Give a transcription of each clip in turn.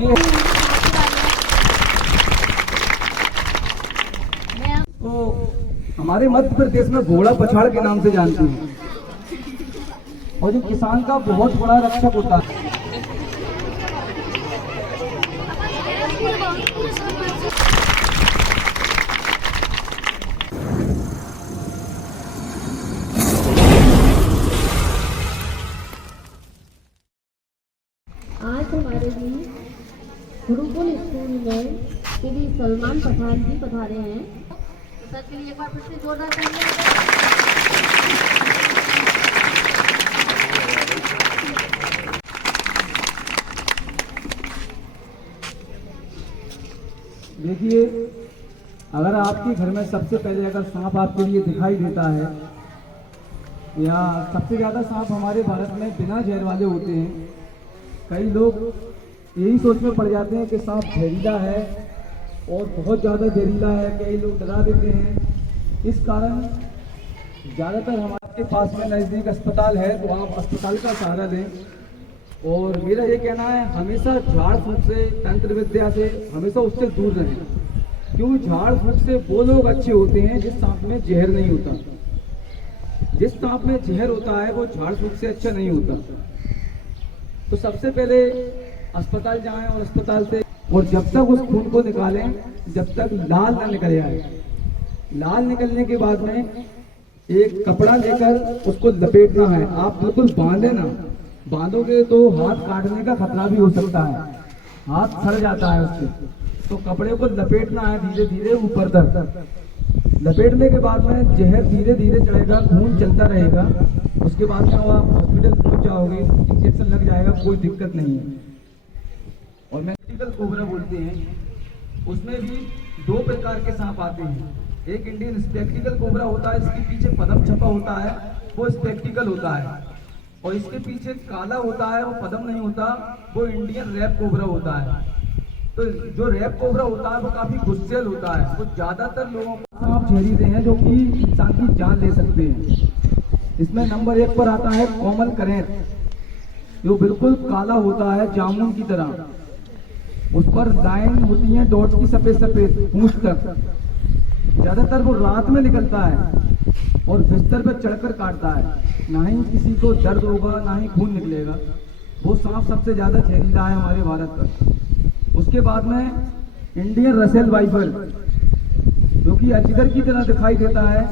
ये तो हमारे मध्य प्रदेश में घोड़ा पछाड़ के नाम से जानते हैं और जो किसान का बहुत बड़ा रक्षक होता है। आज हमारे भी गुरुकुल स्कूल में श्री सलमान पठान जी पधारे हैं। सर के लिए एक बार फिर से जोरदार तालियां। देखिए, अगर आपके घर में सबसे पहले अगर सांप आपके लिए दिखाई देता है, या सबसे ज़्यादा सांप हमारे भारत में बिना जहर वाले होते हैं। कई लोग यही सोच में पड़ जाते हैं कि सांप जहरीला है और बहुत ज़्यादा जहरीला है, कई लोग डरा देते हैं। इस कारण ज़्यादातर हमारे पास में नज़दीक अस्पताल है तो आप अस्पताल का सहारा लें। और मेरा ये कहना है, हमेशा झाड़ फूंक से, तंत्र विद्या से हमेशा उससे दूर रहें, क्योंकि झाड़ फूंक से वो लोग अच्छे होते हैं जिस सांप में जहर नहीं होता। जिस सांप में जहर होता है वो झाड़ फूंक से अच्छा नहीं होता। तो सबसे पहले अस्पताल जाएं और अस्पताल से, और जब तक उस खून को निकालें जब तक लाल ना निकल जाए। लाल निकलने के बाद में एक कपड़ा लेकर उसको लपेटना है। आप बिल्कुल बांधे ना, बांधोगे तो हाथ काटने का खतरा भी हो सकता है, हाथ सड़ जाता है उससे। तो कपड़े को लपेटना है धीरे धीरे ऊपर तक। लपेटने के बाद में जहर धीरे धीरे चढ़ेगा, खून चलता रहेगा। उसके बाद में आप हॉस्पिटल पहुंच जाओगे, इंजेक्शन लग जाएगा, कोई दिक्कत नहीं है। और स्पेक्टिकल कोबरा बोलते हैं, उसमें भी दो प्रकार के सांप आते हैं। एक इंडियन स्पेक्टिकल कोबरा होता है, इसके पीछे पदम छपा होता है, वो स्पेक्टिकल होता है। और इसके पीछे काला होता है, वो पदम नहीं होता, वो इंडियन रैप कोबरा होता है। तो जो रैप कोबरा होता है वो काफी गुस्सेल होता है। वो ज्यादातर लोगों को सांप जहरीले हैं जो कि इंसान की जान ले सकते हैं। इसमें नंबर 1 पर आता है कॉमन करेंट, जो बिल्कुल काला होता है जामुन की तरह। उस पर लाइन होती है डॉट्स की, सफेद सफेद पूंछ तक। ज्यादातर वो रात में निकलता है और बिस्तर पर चढ़कर काटता है। ना ही किसी को दर्द होगा, ना ही खून निकलेगा। वो सांप सबसे ज्यादा जहरीला है हमारे भारत का। उसके बाद में इंडियन रसेल वाइफर, जो कि अजगर की तरह दिखाई देता है।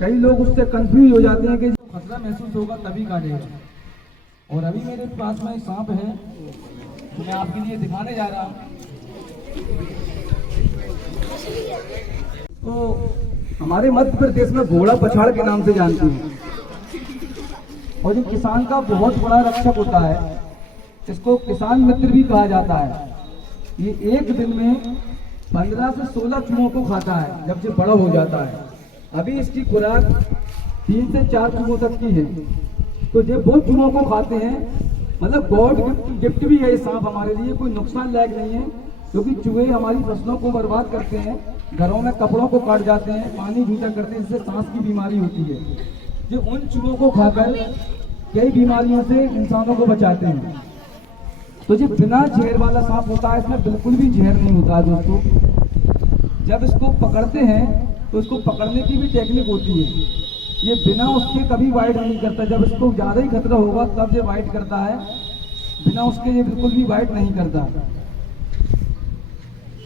कई लोग उससे कंफ्यूज हो जाते हैं कि खतरा महसूस होगा तभी काटेगा। और अभी मेरे पास में सांप है, मैं आपके लिए दिखाने जा रहा हूँ। तो हमारे मध्य प्रदेश में घोड़ा पछाड़ के नाम से जानते हैं और जो किसान का बहुत बड़ा रक्षक होता है, इसको किसान मित्र भी कहा जाता है। ये एक दिन में 15 से 16 चूहों को खाता है जब ये बड़ा हो जाता है। अभी इसकी खुराक 3 से 4 चूहों तक की है। तो जब बहुत चूहों को खाते हैं, मतलब गॉड गिफ्ट भी है ये सांप हमारे लिए, कोई नुकसान लायक नहीं है। क्योंकि चूहे हमारी फसलों को बर्बाद करते हैं, घरों में कपड़ों को काट जाते हैं, पानी जूठा करते हैं, जिससे सांस की बीमारी होती है। जो उन चूहों को खाकर कई बीमारियों से इंसानों को बचाते हैं। तो जो बिना जहर वाला सांप होता है, इसमें बिल्कुल भी जहर नहीं होता है दोस्तों। जब इसको पकड़ते हैं तो इसको पकड़ने की भी टेक्निक होती है। ये बिना उसके कभी वाइट नहीं करता। जब इसको ज़्यादा ही खतरा होगा तब ये वाइट करता है, बिना उसके ये बिल्कुल भी वाइट नहीं करता।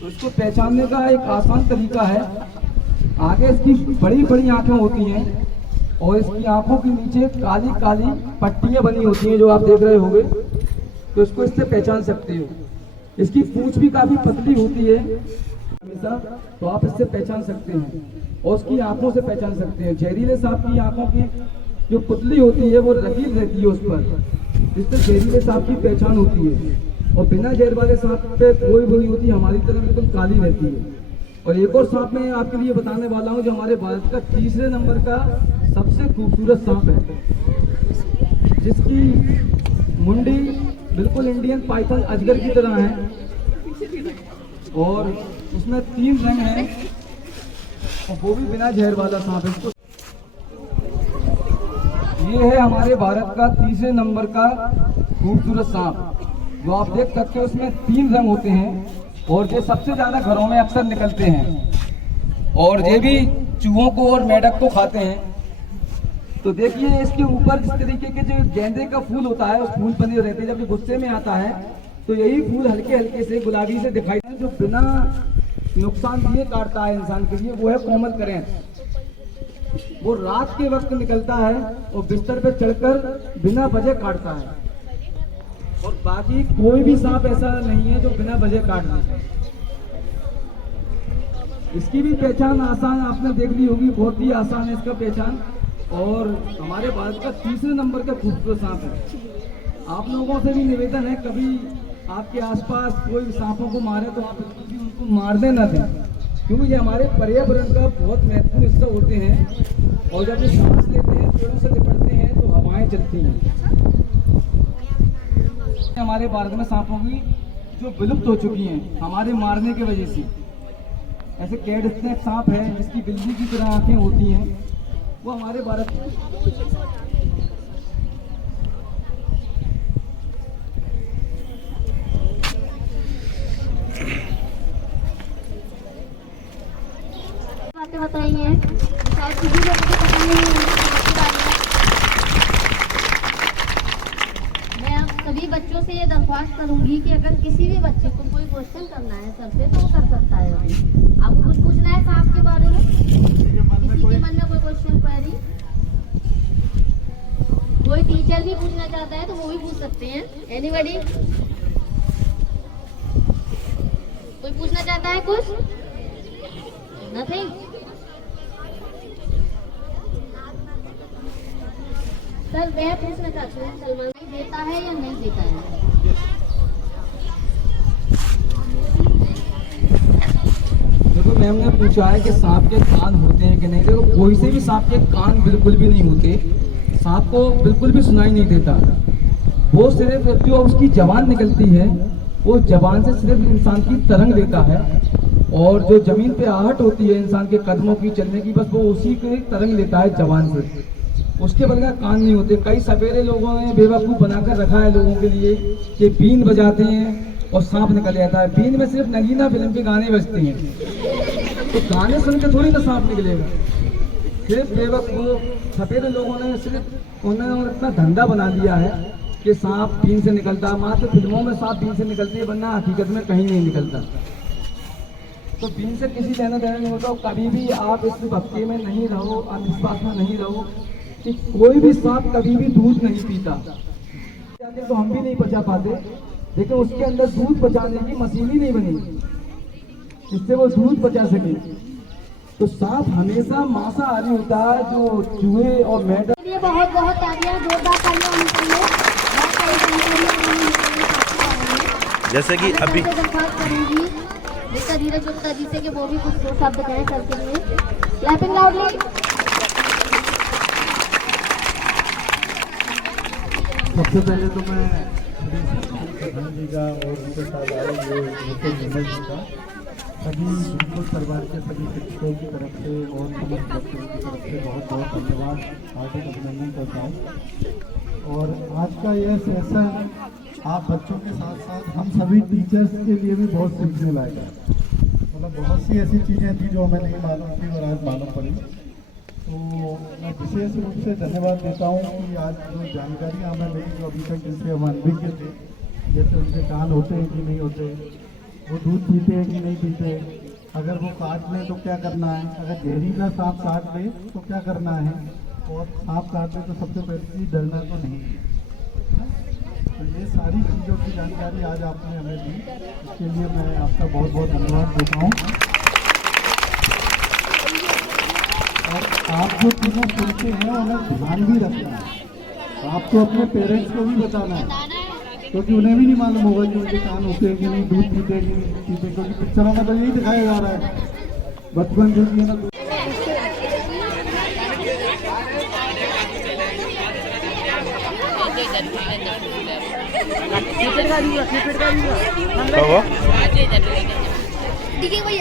तो इसको पहचानने का एक आसान तरीका है। आगे इसकी बड़ी बड़ी आंखें होती हैं और इसकी आंखों के नीचे काली काली पट्टियां बनी होती हैं, जो आप देख रहे होंगे। तो इसको इससे पहचान सकते हो। इसकी पूंछ भी काफी पतली होती है हमेशा, तो आप इससे पहचान सकते हैं। और उसकी आंखों से पहचान सकते हैं। जहरीले सांप की आंखों की जो पुतली होती है वो रकीब रहती है उस पर, जिससे जहरीले सांप की पहचान होती है। और बिना जहर वाले सांप पे कोई वो नहीं होती, हमारी तरह बिल्कुल काली रहती है। और एक और सांप मैं आपके लिए बताने वाला हूँ, जो हमारे भारत का 3रे नंबर का सबसे खूबसूरत सांप है, जिसकी मुंडी बिल्कुल इंडियन पाइथन अजगर की तरह है और उसमें 3 रंग हैं और वो भी बिना जहर वाला सांप है। ये है हमारे भारत का 3रे नंबर का खूबसूरत सांप। वो आप देख सकते हो उसमें 3 रंग होते हैं और ये सबसे ज्यादा घरों में अक्सर निकलते हैं और ये भी चूहों को और मेढक को खाते हैं। तो देखिए इसके ऊपर जिस तरीके के जो गेंदे का फूल होता है, वो फूल बने रहते हैं। जब ये गुस्से में आता है तो यही फूल हल्के हल्के से गुलाबी से दिखाई देते हैं। जो बिना नुकसान दिए काटता है इंसान के लिए वो है कोमल करेंट। वो रात के वक्त निकलता है और बिस्तर पे चढ़कर बिना वजह काटता है और बाकी कोई भी सांप ऐसा नहीं है जो बिना वजह काट दे। इसकी भी पहचान आसान आपने देख ली होगी, बहुत ही आसान है इसका पहचान और हमारे भारत का 3रे नंबर का खूबसूरत सांप है। आप लोगों से भी निवेदन है, कभी आपके आसपास कोई सांपों को मारे तो आप बिल्कुल भी उनको मारने न दें, क्योंकि ये हमारे पर्यावरण का बहुत महत्वपूर्ण हिस्सा होते हैं और जब ये सांस लेते हैं, पेड़ों से लिपटते हैं तो हवाएं चलती हैं। हमारे भारत में सांपों की जो विलुप्त हो चुकी हैं हमारे मारने की वजह से। ऐसे कैट स्नेक सांप है जिसकी बिल्ली की तरह आंखें होती हैं, वो हमारे भारत में बातें बताई हैं, शायद किसी लोगों को पता नहीं है। मैं आप सभी बच्चों से ये दरख्वास्त करूंगी कि अगर किसी भी बच्चे को कोई क्वेश्चन करना है सर से तो वो कर सकता है। आपको कुछ पूछना है सांप के बारे में, किसी के मन में कोई क्वेश्चन क्वेरी, कोई टीचर भी पूछना चाहता है तो वो भी पूछ सकते हैं। एनीबॉडी कोई पूछना चाहता है कुछ? नथिंग। सर मैं पूछना चाहती हूँ, सलमान भाई देता है या नहीं देता है? देखो मैम ने पूछा है कि सांप के कान होते हैं कि नहीं। देखो कोई से भी सांप के कान बिल्कुल भी नहीं होते, सांप को बिल्कुल भी सुनाई नहीं देता। वो सिर्फ जो उसकी जबान निकलती है वो जबान से सिर्फ इंसान की तरंग देता है और जो जमीन पे आहट होती है इंसान के कदमों की चलने की, बस वो उसी के तरंग लेता है जबान से, उसके बगैर कान नहीं होते। कई सवेरे लोगों ने बेवकूफ़ बनाकर रखा है लोगों के लिए कि बीन बजाते हैं और सांप निकल जाता है। बीन में सिर्फ नगीना फिल्म के गाने बजते हैं, तो गाने सुन के थोड़ी ना सांप निकलेगा। सिर्फ बेवकूफ़ सवेरे लोगों ने सिर्फ उन्होंने इतना धंधा बना दिया है कि सांप बीन से निकलता है। मात्र फिल्मों में सांप बीन से निकलती है, वरना हकीकत में कहीं नहीं निकलता। तो बीन से किसी लेना देना नहीं होता। कभी भी आप इस भक्ति में नहीं रहो, अंधविश्वास में नहीं रहो कि कोई भी सांप कभी भी दूध नहीं पीता। तो हम भी नहीं बचा पाते, लेकिन उसके अंदर दूध बचाने की मशीन ही नहीं बनी जिससे वो दूध बचा सके। तो सांप हमेशा मांसाहारी होता है, जो चूहे और मेढक। ये बहुत बहुत तालियां, जोरदार तालियां होनी चाहिए। जैसे कि अभी दरख्वास्त करूंगी मिस्टर धीरज गुप्ता जी से कि वो भी कुछ 2 शब्द कहें सर के लिए। Clapping loudly. सबसे पहले तो मैं प्रधान जी का और उनके साथ आए हुए निर्मल जी का सभी गुरुकुल परिवार के सभी शिक्षकों की तरफ से और समस्त बच्चों की तरफ से बहुत बहुत धन्यवाद, हार्दिक अभिनंदन करता हूँ। और आज का यह सेशन आप बच्चों के साथ साथ हम सभी टीचर्स के लिए भी बहुत सीखने लायक है। मतलब बहुत सी ऐसी चीज़ें थी जो हमें नहीं मालूम थी और आज मालूम पड़ी। तो मैं विशेष रूप से धन्यवाद देता हूँ कि आज जो जानकारियाँ हमें मिली, जो अभी तक जिनसे हम अनभिज्ञ थे, जैसे उनके कान होते हैं कि नहीं होते, वो दूध पीते हैं कि नहीं पीते, अगर वो काट लें तो क्या करना है, अगर जहरीला सांप काट ले तो क्या करना है, और सांप काट ले तो सबसे पहले चीज़ डरना तो नहीं है। तो ये सारी चीज़ों की जानकारी आज आपने हमें दी, इसके लिए मैं आपका बहुत बहुत धन्यवाद देता हूँ। और आप जो चीज़ें सुनते हैं उन्हें ध्यान भी रखना है। आपको अपने पेरेंट्स को भी बताना है, क्योंकि उन्हें भी नहीं मालूम होगा कि उनके कान होते हैं कि नहीं, दूध पीते हैं कि नहीं पीते, क्योंकि पिक्चरों में तो यही दिखाया जा रहा है बचपन जो कि ना। ये